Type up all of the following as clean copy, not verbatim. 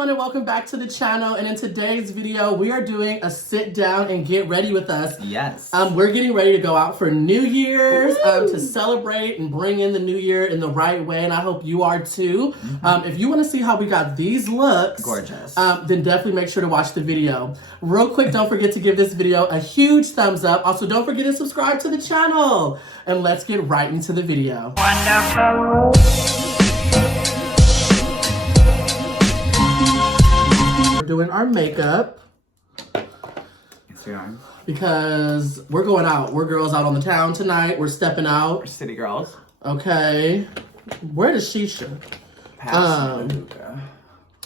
everyone, and welcome back to the channel. And in today's video, we are doing a sit down and get ready with us. Yes. We're getting ready to go out for New Year's to celebrate and bring in the new year in the right way. And I hope you are too. If you want to see how we got these looks, gorgeous, then definitely make sure to watch the video. Real quick, don't forget to give this video a huge thumbs up. Also, don't forget to subscribe to the channel. And let's get right into the video. Wonderful. Doing our makeup because we're going out. We're girls out on the town tonight. We're stepping out. We're city girls. Okay. Where is Shisha?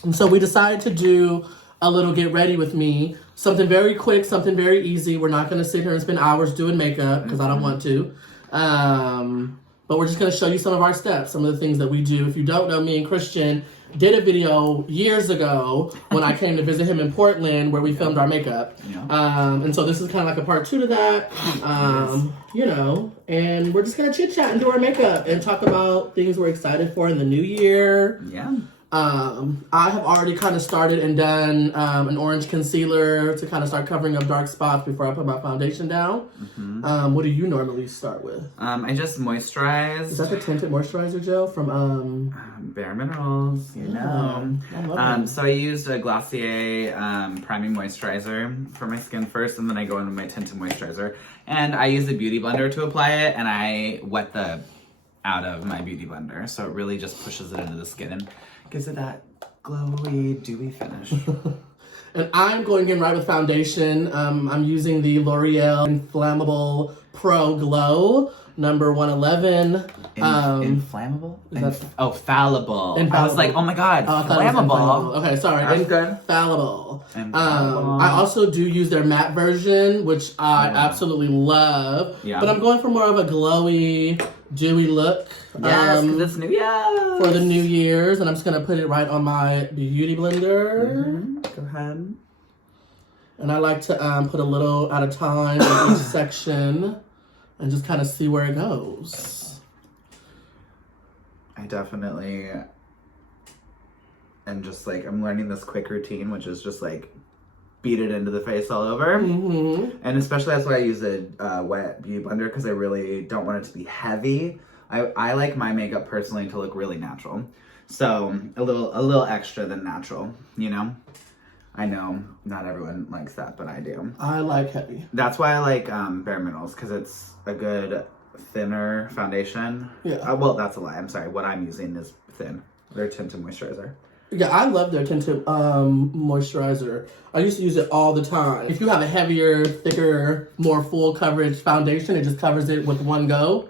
And so we decided to do a little get ready with me. Something very quick, something very easy. We're not going to sit here and spend hours doing makeup because I don't want to. But we're just going to show you some of our steps, some of the things that we do. If you don't know, me and Christian did a video years ago when I came to visit him in Portland where we filmed our makeup. And so this is kind of like a part 2 to that, you know, and we're just going to chit chat and do our makeup and talk about things we're excited for in the new year. Yeah. I have already kind of started and done an orange concealer to kind of start covering up dark spots before I put my foundation down. What do you normally start with? I just moisturize. Is that the tinted moisturizer gel from Bare Minerals, you know. I love so I used a Glossier priming moisturizer for my skin first, and then I go into my tinted moisturizer. And I use a beauty blender to apply it, and I wet the out of my beauty blender, so it really just pushes it into the skin and gives it that glowy, dewy finish. And I'm going in right with foundation. I'm using the L'Oreal Inflammable Pro Glow number 111. Inflammable? Fallible. Infallible. I was like, oh my god, flammable. Okay, sorry. That's good. Infallible. Infallible. I also do use their matte version, which I absolutely love. Yeah. But I'm going for more of a glowy, dewy look. Yes, because it's New Year. For the New Year's. And I'm just going to put it right on my beauty blender. Go ahead. And I like to put a little at a time in each section and just kind of see where it goes. I definitely am just like, I'm learning this quick routine, which is just like beat it into the face all over. And especially that's why I use a wet beauty blender, because I really don't want it to be heavy. I like my makeup personally to look really natural. So a little extra than natural, you know? I know not everyone likes that, but I do. I like heavy. That's why I like Bare Minerals, because it's a good thinner foundation. Yeah. Well, that's a lie. I'm sorry. What I'm using is thin. Their tinted moisturizer. Yeah, I love their tinted moisturizer. I used to use it all the time. If you have a heavier, thicker, more full coverage foundation, it just covers it with one go.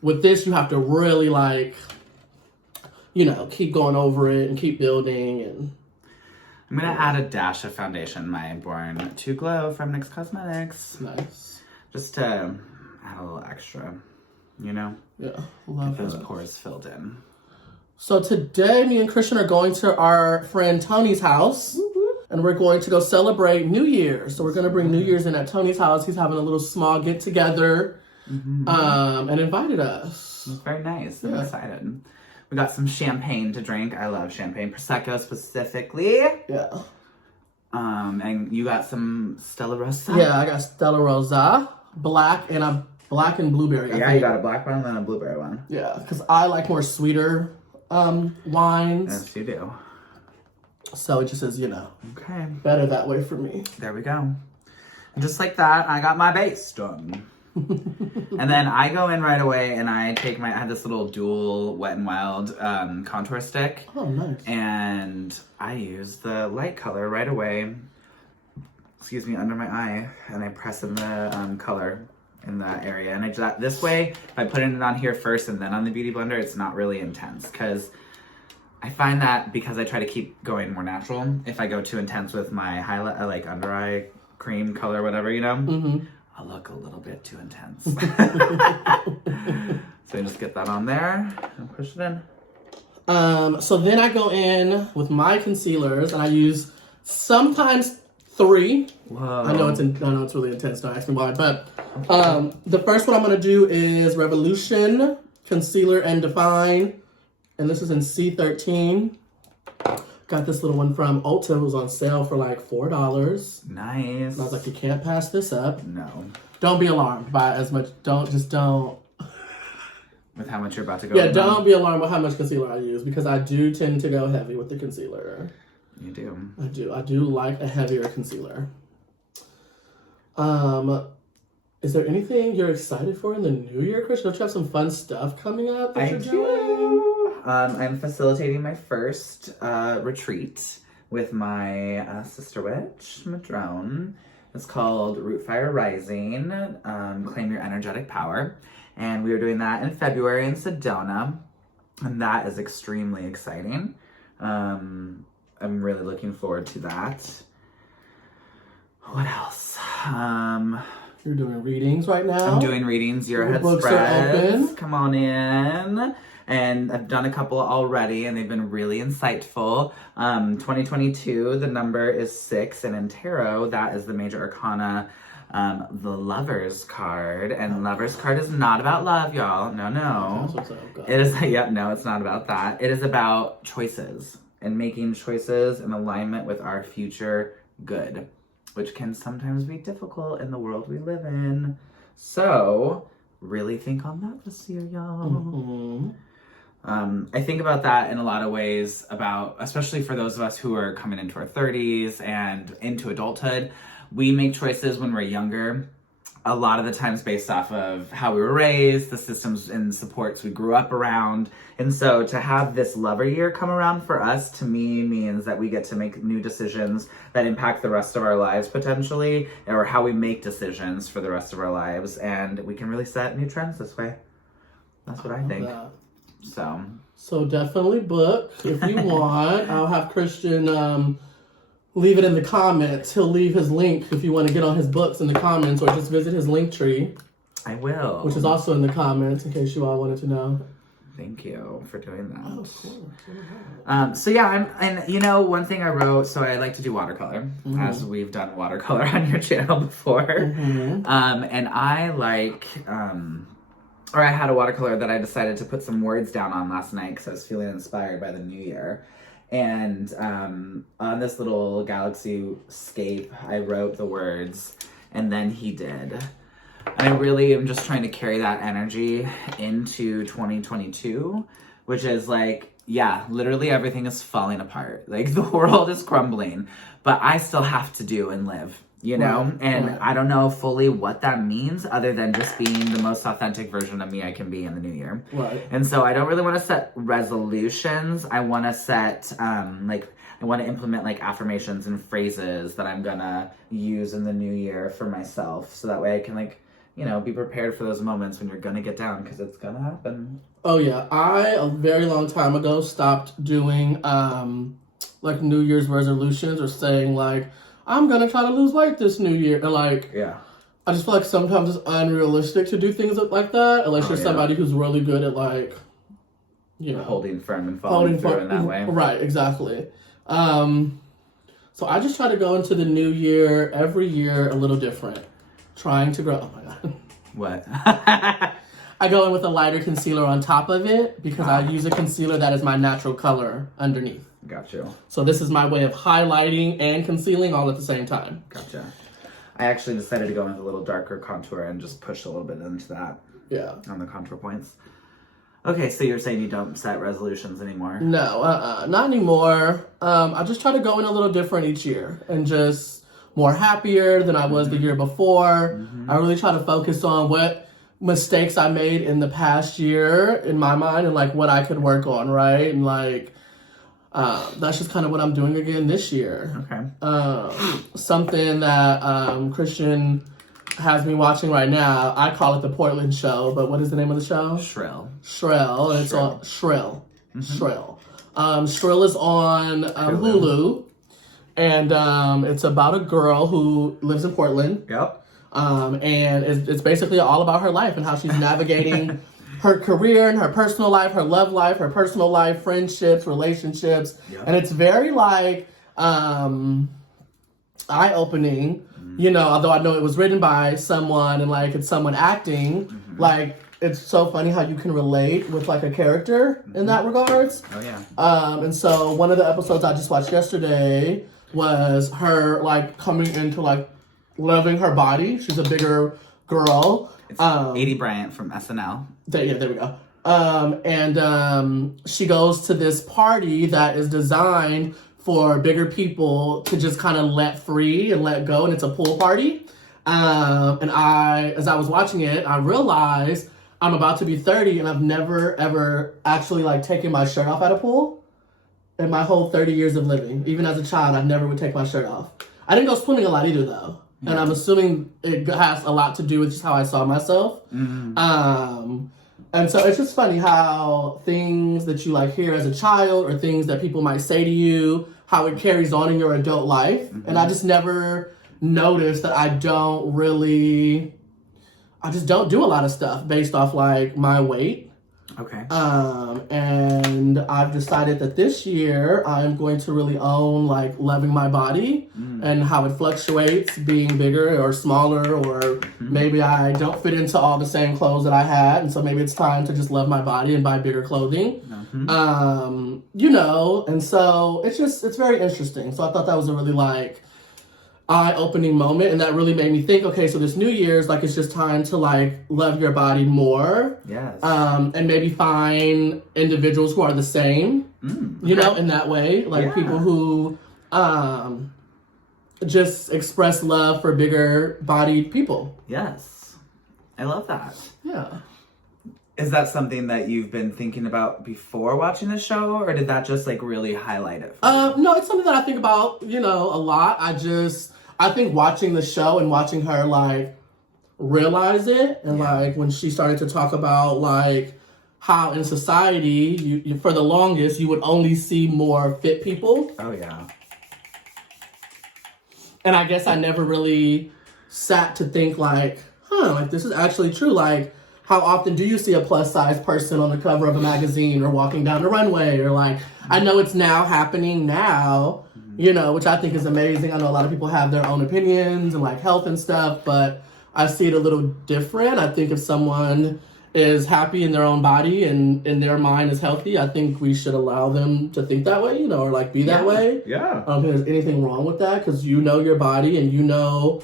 With this, you have to really like, you know, keep going over it and keep building. And I'm going to add a dash of foundation, my Born to Glow from NYX Cosmetics. Nice. Just to add a little extra, you know? Yeah, love Get those that. pores filled in. So today, me and Christian are going to our friend Tony's house. And we're going to go celebrate New Year's. So we're going to bring New Year's in at Tony's house. He's having a little small get-together and invited us. It's very nice. I'm excited. We got some champagne to drink. I love champagne. Prosecco specifically. Yeah. And you got some Stella Rosa? Yeah, I got Stella Rosa, black and blueberry. Yeah, you got a black one and then a blueberry one. Yeah, because I like more sweeter wines. Yes, you do. So it just is, you know, okay, better that way for me. There we go. And just like that, I got my base done. And then I go in right away and I had this little dual Wet n Wild contour stick. Oh, nice. And I use the light color right away, excuse me, under my eye, and I press in the color in that area. And I do that this way. If I put it on here first and then on the beauty blender, it's not really intense, because I find that because I try to keep going more natural, if I go too intense with my highlight, like under eye cream color, whatever, you know, I'll look a little bit too intense. So I just get that on there and push it in. So then I go in with my concealers and I use sometimes 3. Whoa. I know it's really intense. Don't ask me why. But the first one I'm gonna do is Revolution Concealer and Define, and this is in C13. Got this little one from Ulta. It was on sale for like $4. Nice. And I was like, you can't pass this up. No. Don't be alarmed by as much. Don't. With how much you're about to go. Yeah, don't be alarmed with how much concealer I use because I do tend to go heavy with the concealer. You do. I do like a heavier concealer. Is there anything you're excited for in the new year, Chris? Don't you have some fun stuff coming up that you're doing? I'm facilitating my first retreat with my sister witch, Madrone. It's called Root Fire Rising, Claim Your Energetic Power. And we are doing that in February in Sedona. And that is extremely exciting. I'm really looking forward to that. What else? You're doing readings right now? I'm doing readings. Your head books are spreads. open. Come on in. And I've done a couple already, and they've been really insightful. 2022, the number is 6, and in tarot, that is the major arcana, the Lover's card. And Lover's card is not about love, y'all. No. It is, no, it's not about that. It is about choices and making choices in alignment with our future good, which can sometimes be difficult in the world we live in. So, really think on that this year, y'all. Mm-hmm. I think about that in a lot of ways, especially for those of us who are coming into our 30s and into adulthood. We make choices when we're younger, a lot of the times based off of how we were raised, the systems and supports we grew up around. And so to have this lover year come around for us, to me, means that we get to make new decisions that impact the rest of our lives potentially, or how we make decisions for the rest of our lives. And we can really set new trends this way. That's what I think. So definitely book if you want. I'll have Christian leave it in the comments. He'll leave his link if you want to get on his books in the comments, or just visit his link tree. I will. Which is also in the comments in case you all wanted to know. Thank you for doing that. Oh, cool. So yeah, one thing I wrote, so I like to do watercolor, as we've done watercolor on your channel before. And I like, I had a watercolor that I decided to put some words down on last night because I was feeling inspired by the new year. And on this little galaxy scape, I wrote the words, and then he did. And I really am just trying to carry that energy into 2022, which is like, yeah, literally everything is falling apart. Like the world is crumbling, but I still have to do and live, you know? Right, and right. I don't know fully what that means other than just being the most authentic version of me I can be in the new year. Right. And so I don't really want to set resolutions. I want to set, I want to implement like affirmations and phrases that I'm gonna use in the new year for myself. So that way I can be prepared for those moments when you're gonna get down, because it's gonna happen. Oh yeah, I a very long time ago stopped doing New Year's resolutions or saying like I'm gonna try to lose weight this new year, and I just feel like sometimes it's unrealistic to do things like that unless you're somebody who's really good at holding firm and following through in that way. Right, exactly. So I just try to go into the new year every year a little different, trying to grow. Oh my god. What? I go in with a lighter concealer on top of it because I use a concealer that is my natural color underneath. Got you. So this is my way of highlighting and concealing all at the same time. Gotcha. I actually decided to go with a little darker contour and just push a little bit into that. Yeah. On the contour points. Okay, so you're saying you don't set resolutions anymore? No, not anymore. I just try to go in a little different each year and just more happier than I was the year before. I really try to focus on what mistakes I made in the past year in my mind and what I could work on, right? And that's just kind of what I'm doing again this year. Okay. Something that Christian has me watching right now. I call it the Portland Show, but what is the name of the show? Shrill. And it's on Shrill. Shrill. Shrill is on Hulu, and it's about a girl who lives in Portland. Yep. And it's basically all about her life and how she's navigating her career and her personal life, her love life, her personal life, friendships, relationships. Yep. And it's very eye-opening, although I know it was written by someone and it's someone acting, it's so funny how you can relate with like a character in that regards. Oh yeah. And so one of the episodes I just watched yesterday was her like coming into like loving her body. She's a bigger girl. It's Adie Bryant from SNL. There we go. And she goes to this party that is designed for bigger people to just kind of let free and let go, and it's a pool party. And as I was watching it, I realized I'm about to be 30 and I've never ever actually like taken my shirt off at a pool in my whole 30 years of living. Even as a child, I never would take my shirt off. I didn't go swimming a lot either though. Yeah. And I'm assuming it has a lot to do with just how I saw myself. Mm-hmm. And so it's just funny how things that you like hear as a child or things that people might say to you, how it carries on in your adult life. Mm-hmm. And I just never noticed that I just don't do a lot of stuff based off like my weight. Okay. And I've decided that this year I'm going to really own like loving my body and how it fluctuates, being bigger or smaller, or maybe I don't fit into all the same clothes that I had, and so maybe it's time to just love my body and buy bigger clothing. You know, and so it's very interesting. So I thought that was a really like eye-opening moment, and that really made me think, okay, so this New Year's, like, it's just time to like love your body more. Yes. And maybe find individuals who are the same, you know, in that way, like people who just express love for bigger bodied people. Yes. I love that. Yeah. Is that something that you've been thinking about before watching the show, or did that just like really highlight it? No, it's something that I think about, you know, a lot. I think watching the show and watching her like realize it, and like when she started to talk about like how in society, you for the longest, you would only see more fit people. Oh yeah. And I guess I never really sat to think like, like this is actually true. Like, how often do you see a plus size person on the cover of a magazine or walking down the runway, or like, I know it's now happening now, you know, which I think is amazing. I know a lot of people have their own opinions and like health and stuff, but I see it a little different. I think if someone is happy in their own body and in their mind is healthy, I think we should allow them to think that way, you know, or like be that way. Yeah. I don't think there's anything wrong with that, because you know your body and you know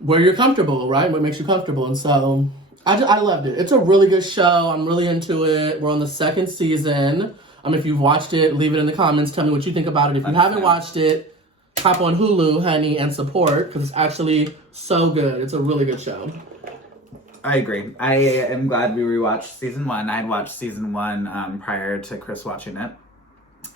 where you're comfortable, right? What makes you comfortable. And so I loved it. It's a really good show. I'm really into it. We're on the second season. If you've watched it, leave it in the comments. Tell me what you think about it. If you haven't watched it, hop on Hulu, honey, and support, because it's actually so good. It's a really good show. I agree. I am glad we rewatched season 1. I'd watched season 1 prior to Chris watching it.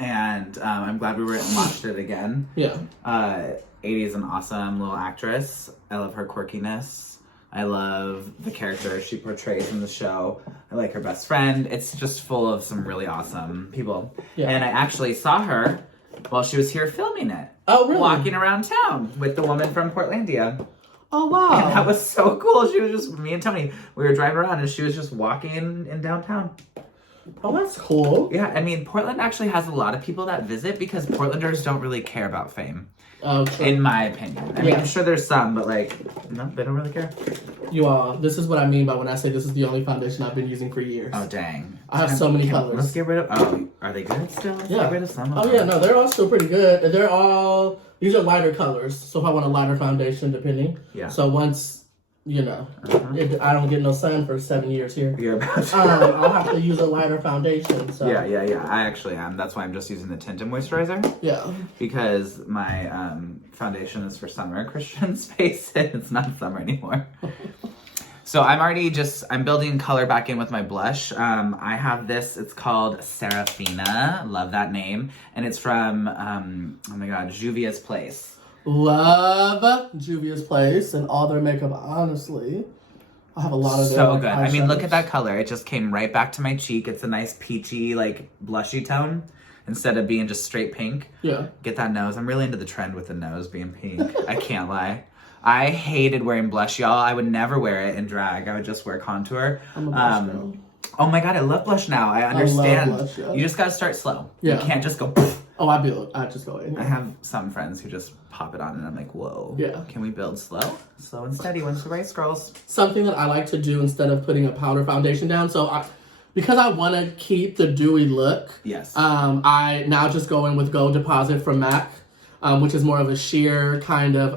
And I'm glad we went and watched it again. Yeah. Adie is an awesome little actress. I love her quirkiness. I love the character she portrays in the show. I like her best friend. It's just full of some really awesome people. Yeah. And I actually saw her while she was here filming it. Oh, really? Walking around town with the woman from Portlandia. Oh, wow. And that was so cool. She was just, me and Tony, we were driving around and she was just walking in downtown. Oh, that's cool. Yeah, I mean, Portland actually has a lot of people that visit because Portlanders don't really care about fame. Oh, true. In my opinion. I mean, I'm sure there's some, but like, no, they don't really care. You all, this is what I mean by when I say this is the only foundation I've been using for years. Oh, dang. I have so many colors. Let's get rid of, are they good still? Let's get rid of some of them. Oh, yeah, no, they're all still pretty good. These are lighter colors, so if I want a lighter foundation, depending. Yeah. So once, you know, I don't get no sun for 7 years here. You're about to. I'll have to use a lighter foundation. So. Yeah. I actually am. That's why I'm just using the tinted moisturizer. Yeah. Because my foundation is for summer. Christian's face, it's not summer anymore. So I'm building color back in with my blush. I have this, it's called Serafina. Love that name. And it's from, oh my God, Juvia's Place. Love Juvia's Place and all their makeup, honestly. I have a lot of so good. I mean, look at that color. It just came right back to my cheek. It's a nice peachy, like, blushy tone instead of being just straight pink. Yeah. Get that nose. I'm really into the trend with the nose being pink. I can't lie. I hated wearing blush, y'all. I would never wear it in drag. I would just wear contour. I'm a blush girl. Oh my God, I love blush now. I understand. I love blush, yeah. You just gotta start slow. Yeah. You can't just go poof. Oh, I just go in. I have some friends who just pop it on and I'm like, whoa. Yeah. Can we build slow? Slow and steady wins the race, girls. Something that I like to do instead of putting a powder foundation down. So because I want to keep the dewy look. Yes. I now just go in with Gold Deposit from MAC, which is more of a sheer kind of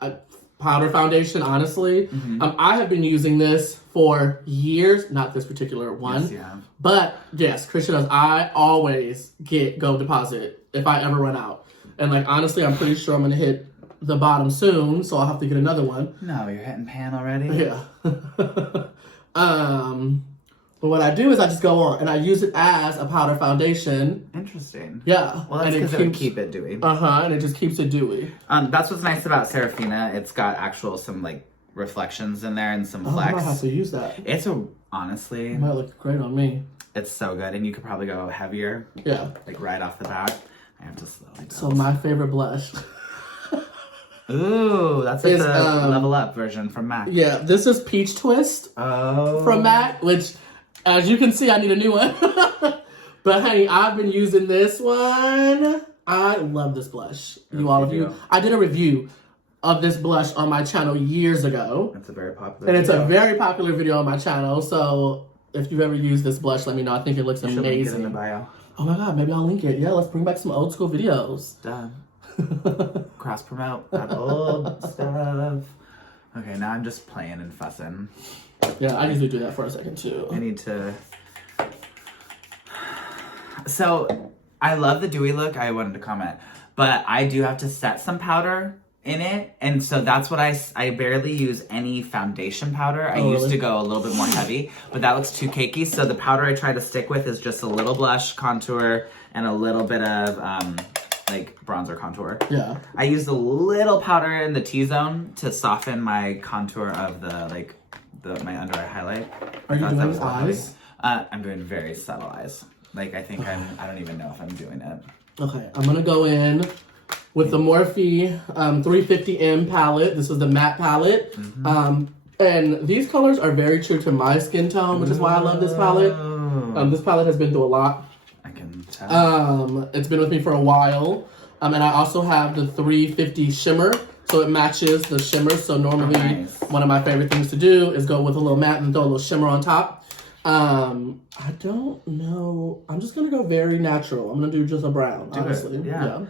a powder foundation, honestly. I have been using this for years, not this particular one. Yes, yeah. But yes, Christian does. I always get Gold Deposit if I ever run out. And like, honestly, I'm pretty sure I'm going to hit the bottom soon, so I'll have to get another one. No, you're hitting pan already? Yeah. But what I do is I just go on and I use it as a powder foundation. Interesting. Yeah. Well, that's because it would keep it dewy. And it just keeps it dewy. That's what's nice about Serafina. It's got some like reflections in there and some flex. I might have to use that. It's honestly, It might look great on me. it's so good, and you could probably go heavier. Yeah. Like right off the bat. I have to slowly build. So my favorite blush. Ooh, that's like Is, the level up version from MAC. Yeah, this is Peach Twist from MAC, which, as you can see, I need a new one. But honey, I've been using this one. I love this blush. I did a review of this blush on my channel years ago. It's a very popular And it's a very popular video on my channel. So if you've ever used this blush, let me know. I think it looks amazing. Link it in the bio. Oh my god, maybe I'll link it. Yeah, let's bring back some old school videos. Done. Cross promote that old stuff. Okay, now I'm just playing and fussing. Yeah, I usually do that for a second too. I need to. So I love the dewy look. I wanted to comment, but I do have to set some powder in it, and so that's what I barely use any foundation powder. I used to go a little bit more heavy, but that looks too cakey. So the powder I try to stick with is just a little blush, contour, and a little bit of like bronzer contour. Yeah. I used a little powder in the T-zone to soften my contour of my under eye highlight. Are you doing eyes? I'm doing very subtle eyes. Like I think I don't even know if I'm doing it. Okay, I'm gonna go in with the Morphe 350M palette. This is the matte palette. And these colors are very true to my skin tone, which is why I love this palette. This palette has been through a lot. I can tell. It's been with me for a while. And I also have the 350 shimmer, so it matches the shimmer. So normally one of my favorite things to do is go with a little matte and throw a little shimmer on top. I don't know. I'm just gonna go very natural. I'm gonna do just a brown, honestly. Yeah.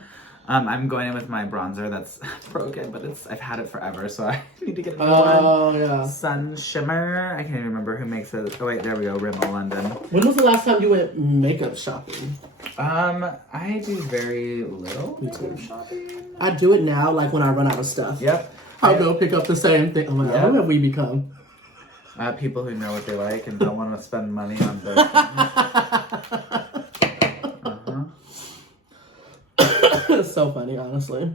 I'm going in with my bronzer that's broken, but I've had it forever, so I need to get a new one. Oh, yeah. Sun Shimmer. I can't even remember who makes it. Oh, wait, there we go. Rimmel London. When was the last time you went makeup shopping? I do very little makeup shopping. I do it now, like when I run out of stuff. Yep. I'll go pick up the same thing. Oh my God, who have we become? People who know what they like and don't want to spend money on their It's so funny, honestly.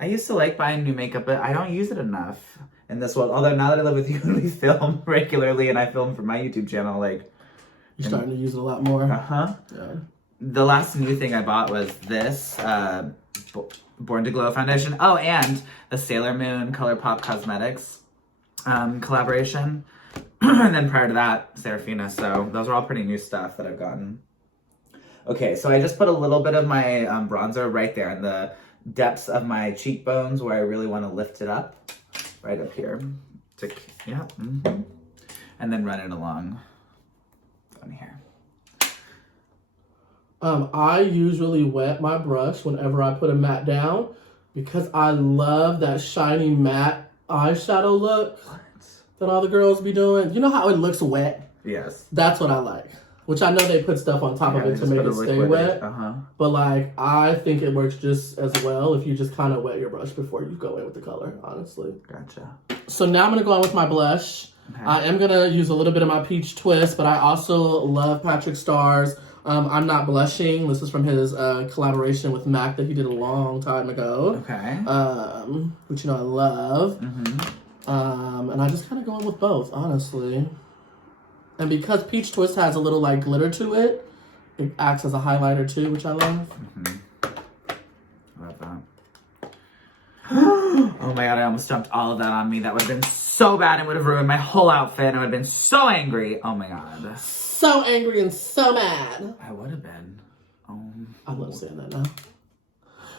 I used to like buying new makeup, but I don't use it enough in this world. Although now that I live with you and we film regularly and I film for my YouTube channel, like... You're starting to use it a lot more. Yeah. The last new thing I bought was this Born to Glow foundation. Oh, and the Sailor Moon ColourPop Cosmetics collaboration. And then prior to that, Serafina. So those are all pretty new stuff that I've gotten. Okay, so I just put a little bit of my bronzer right there in the depths of my cheekbones where I really want to lift it up. Right up here. And then run it along here. I usually wet my brush whenever I put a matte down because I love that shiny matte eyeshadow look that all the girls be doing. You know how it looks wet? Yes. That's what I like. Which I know they put stuff on top of it to make it stay wet. But like, I think it works just as well if you just kind of wet your brush before you go in with the color, honestly. Gotcha. So now I'm going to go on with my blush. Okay. I am going to use a little bit of my Peach Twist, but I also love Patrick Starr's I'm Not Blushing. This is from his collaboration with MAC that he did a long time ago. Okay. Which, you know, I love. And I just kind of go in with both, honestly. And because Peach Twist has a little, like, glitter to it, it acts as a highlighter, too, which I love. I love that. Oh, my God, I almost dumped all of that on me. That would have been so bad. It would have ruined my whole outfit. And I would have been so angry. Oh, my God. So angry and so mad. I would have been. Oh, I love saying that now.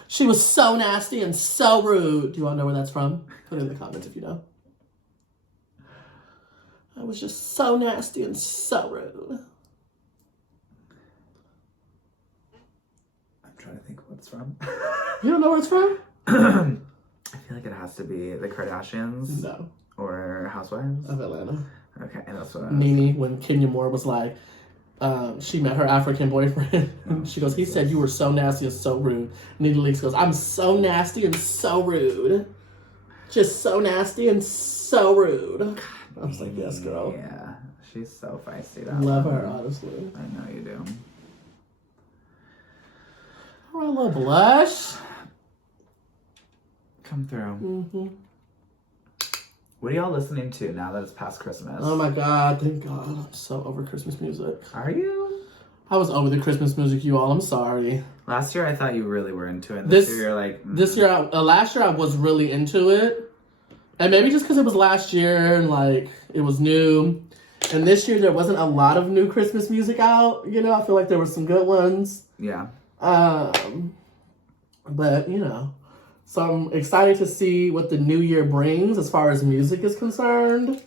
She was so nasty and so rude. Do you want to know where that's from? Put it in the comments if you know. I was just so nasty and so rude. I'm trying to think what it's from. You don't know where it's from? I feel like it has to be the Kardashians. No. Or Housewives. Of Atlanta. Okay, that's what I was... Nene, when Kenya Moore was like, she met her African boyfriend. And she goes, he said you were so nasty and so rude. Nene Leakes goes, I'm so nasty and so rude. Just so nasty and so rude. I was like, yes, girl. Yeah, she's so feisty. Love her, honestly. I know you do. All right, a little blush. Come through. Mm-hmm. What are y'all listening to now that it's past Christmas? Oh my God, thank God. I'm so over Christmas music. Are you? I was over the Christmas music, you all. I'm sorry. Last year I thought you really were into it. This year you're like... This year, last year I was really into it. And maybe just because it was last year and like it was new. And this year there wasn't a lot of new Christmas music out. You know, I feel like there were some good ones. Yeah. But, you know. So I'm excited to see what the new year brings as far as music is concerned.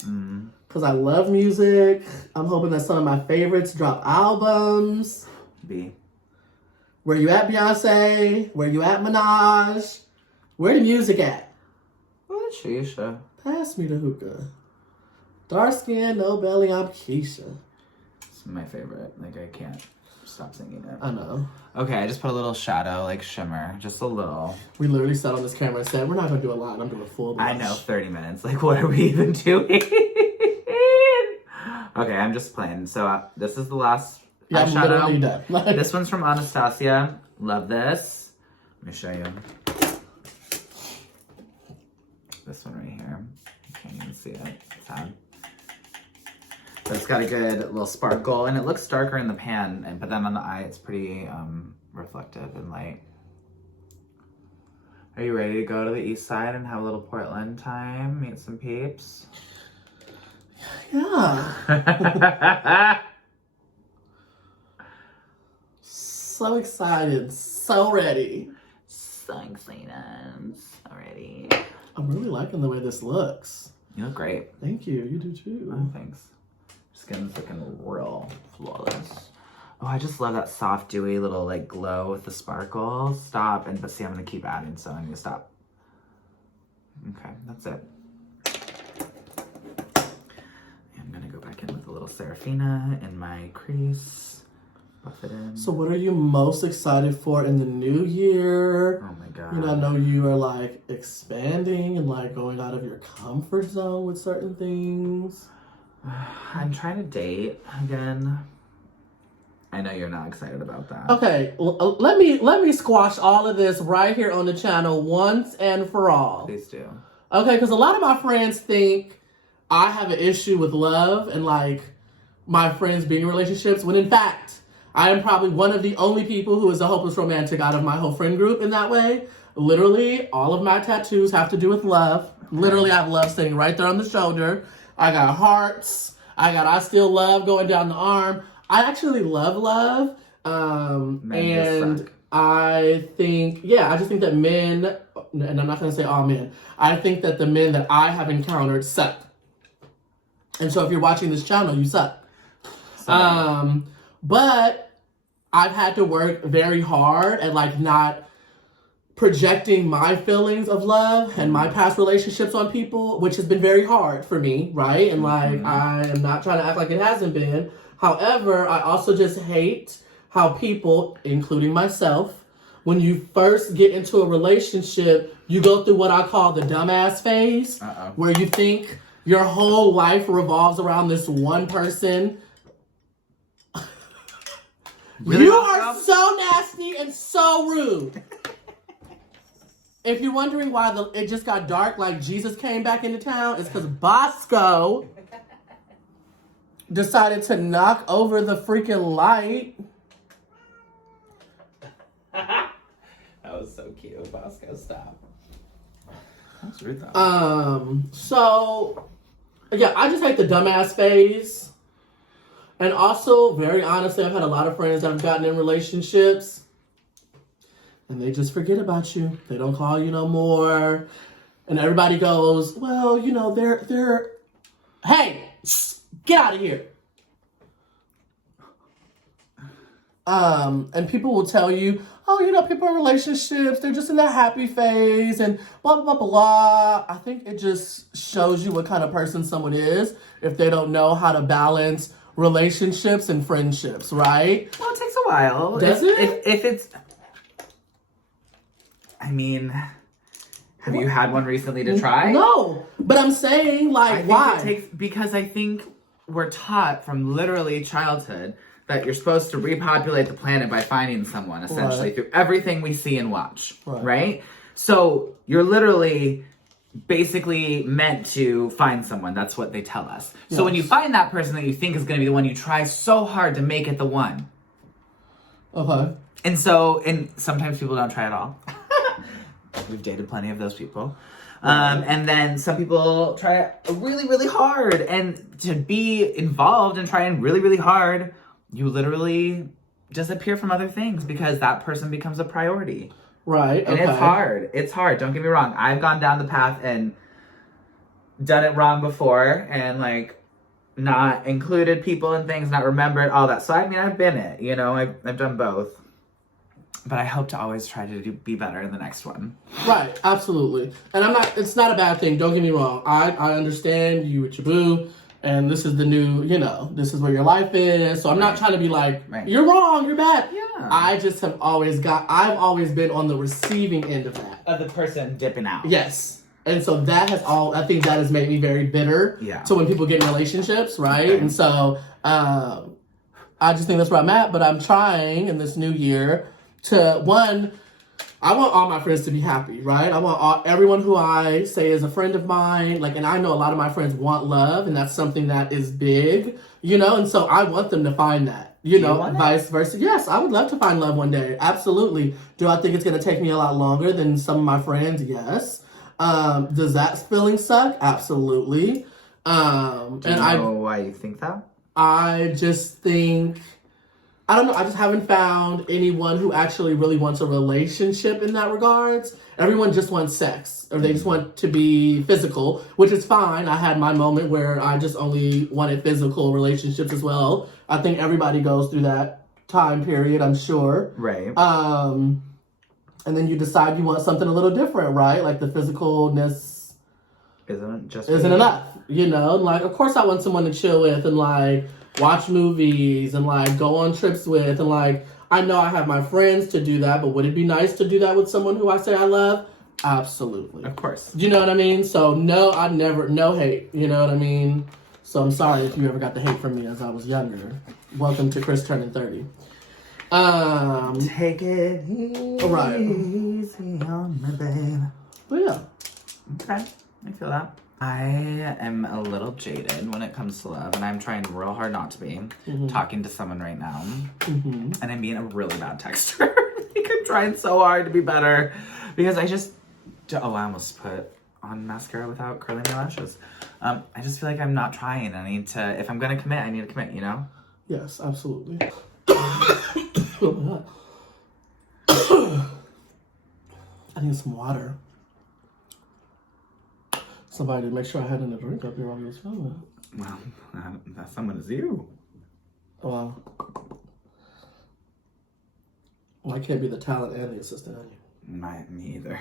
Because I love music. I'm hoping that some of my favorites drop albums. B. Where you at, Beyonce? Where you at, Minaj? Where the music at? What, Shisha? Pass me the hookah. Dark skin, no belly, I'm Keisha. It's my favorite. Like, I can't stop singing it. I know. Okay, I just put a little shadow, like shimmer. Just a little. We literally sat on this camera and said, we're not going to do a lot. I'm doing a full blush. I know, 30 minutes. Like, what are we even doing? Okay, I'm just playing. So, this is the last I'm literally done. This one's from Anastasia. Love this. Let me show you. This one right here. You can't even see it. It's sad. But it's got a good little sparkle, and it looks darker in the pan, but then on the eye, it's pretty reflective and light. Are you ready to go to the east side and have a little Portland time? Meet some peeps? Yeah. So excited. So ready. So excited. Already. I'm really liking the way this looks. You look great. Thank you. You do too. Oh, thanks. Skin's looking real flawless. Oh, I just love that soft, dewy little like glow with the sparkles. Stop. But see, I'm gonna keep adding, so I'm gonna stop. Okay, that's it. I'm gonna go back in with a little Serafina in my crease. Buff it in. So what are you most excited for in the new year? Oh my God. You know, I know you are like expanding and like going out of your comfort zone with certain things. I'm trying to date again. I know you're not excited about that. Okay, let me squash all of this right here on the channel once and for all. Please do. Okay, because a lot of my friends think I have an issue with love and like my friends being in relationships, when in fact, I am probably one of the only people who is a hopeless romantic out of my whole friend group in that way. Literally, all of my tattoos have to do with love. Literally, I have love sitting right there on the shoulder. I got hearts. I still love going down the arm. I actually love love. And I think, I just think that men, and I'm not going to say all men, I think that the men that I have encountered suck. And so if you're watching this channel, you suck. But I've had to work very hard at like not projecting my feelings of love and my past relationships on people, which has been very hard for me, right? And like, I am not trying to act like it hasn't been. However, I also just hate how people, including myself, when you first get into a relationship, you go through what I call the dumbass phase, where you think your whole life revolves around this one person. Really, you are so nasty and so rude. If you're wondering why it just got dark like Jesus came back into town, it's because Bosco decided to knock over the freaking light. That was so cute. Bosco, stop. That's rude though. So, yeah, I just hate the dumbass phase. And also, very honestly, I've had a lot of friends that have gotten in relationships and they just forget about you. They don't call you no more. And everybody goes, well, you know, they're, hey, get out of here. And people will tell you, oh, you know, people in relationships, they're just in that happy phase and blah, blah, blah, blah. I think it just shows you what kind of person someone is if they don't know how to balance relationships and friendships, right? Well, it takes a while. Does it? If it's... I mean, have you had one recently to try? No, but I'm saying, like, why? Because I think we're taught from literally childhood that you're supposed to repopulate the planet by finding someone, essentially, through everything we see and watch, right? So you're literally basically meant to find someone. That's what they tell us. Yes. So when you find that person that you think is going to be the one, you try so hard to make it the one. Okay. And sometimes people don't try at all. We've dated plenty of those people. And then some people try really, really hard. And to be involved and trying really, really hard, you literally disappear from other things because that person becomes a priority. Right. And it's hard. It's hard. Don't get me wrong. I've gone down the path and done it wrong before and like not included people and things, not remembered, all that. So I mean, I've been it, you know, I've done both. But I hope to always try to be better in the next one. Right, absolutely. And it's not a bad thing, don't get me wrong. I understand you with your boo, and this is the new, you know, this is where your life is. So I'm not trying to be like, you're wrong, you're bad. Yeah. I just I've always been on the receiving end of that. Of the person dipping out. Yes. And so I think that has made me very bitter. Yeah. So when people get in relationships, right? Okay. And so I just think that's where I'm at, but I'm trying in this new year to, one, I want all my friends to be happy, right? I want everyone who I say is a friend of mine, like, and I know a lot of my friends want love, and that's something that is big, you know, and so I want them to find that, you know, vice versa. Yes, I would love to find love one day, absolutely. Do I think it's going to take me a lot longer than some of my friends? Yes. Does that feeling suck? Absolutely. Do you know why you think that? I just think... I don't know. I just haven't found anyone who actually really wants a relationship in that regards. Everyone just wants sex, or they just want to be physical, which is fine. I had my moment where I just only wanted physical relationships as well. I think everybody goes through that time period, I'm sure. Right. And then you decide you want something a little different, right? Like the physicalness isn't enough, you know? Like, of course I want someone to chill with and like watch movies and like go on trips with, and like I know I have my friends to do that, but would it be nice to do that with someone who I say I love? Absolutely. Of course. You know what I mean? So no hate, you know what I mean? So I'm sorry if you ever got the hate from me as I was younger. Welcome to Chris turning 30. Take it easy on me, babe. But yeah. Okay, I feel that. I am a little jaded when it comes to love, and I'm trying real hard not to be. Talking to someone right now, and I'm being a really bad texter. Like, I'm trying so hard to be better because I almost put on mascara without curling my lashes. I just feel like I'm not trying. I need to, if I'm gonna commit, I need to commit, you know? Yes, absolutely. Oh my God. I need some water. Somebody to make sure I had a drink up here while we was filming. Well, that someone is you. Well, I can't be the talent and the assistant, are you? Me either.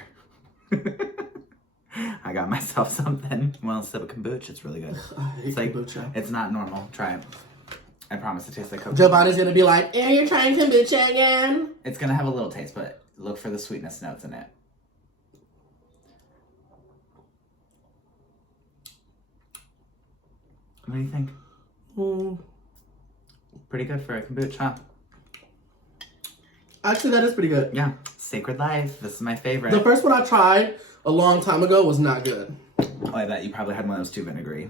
I got myself something. Well, sip of kombucha. It's really good. I hate kombucha. It's not normal. Try it. I promise it tastes like Coke. Giovanni's gonna be like, you're trying kombucha again? It's gonna have a little taste, but look for the sweetness notes in it. What do you think? Pretty good for a kombucha. Actually, that is pretty good. Yeah. Sacred Life. This is my favorite. The first one I tried a long time ago was not good. Oh, I bet you probably had one of those too vinegary.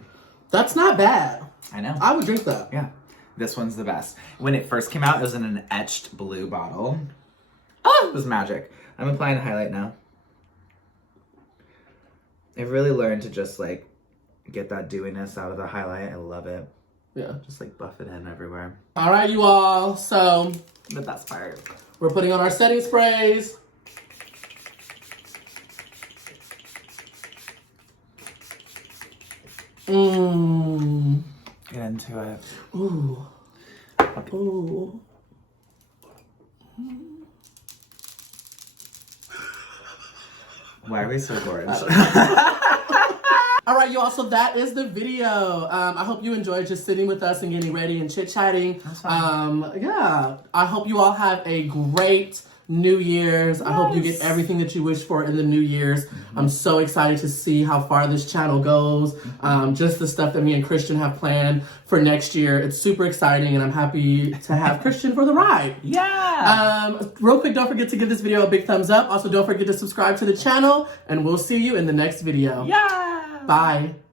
That's not bad. I know. I would drink that. Yeah. This one's the best. When it first came out, it was in an etched blue bottle. Oh, it was magic. I'm applying the highlight now. I've really learned to just like get that dewiness out of the highlight. I love it. Yeah. Just like buff it in everywhere. All right, you all. So the best part. We're putting on our setting sprays. Mmm. Get into it. Ooh. Ooh. Why are we so gorgeous? All right, y'all. So that is the video. I hope you enjoyed just sitting with us and getting ready and chit-chatting. That's fun. Yeah. I hope you all have a great New Year's. I hope you get everything that you wish for in the New Year's. I'm so excited to see how far this channel goes. Just the stuff that me and Christian have planned for next year. It's super exciting, and I'm happy to have Christian for the ride. Yeah. Real quick, don't forget to give this video a big thumbs up. Also, don't forget to subscribe to the channel, and we'll see you in the next video. Yeah. Bye.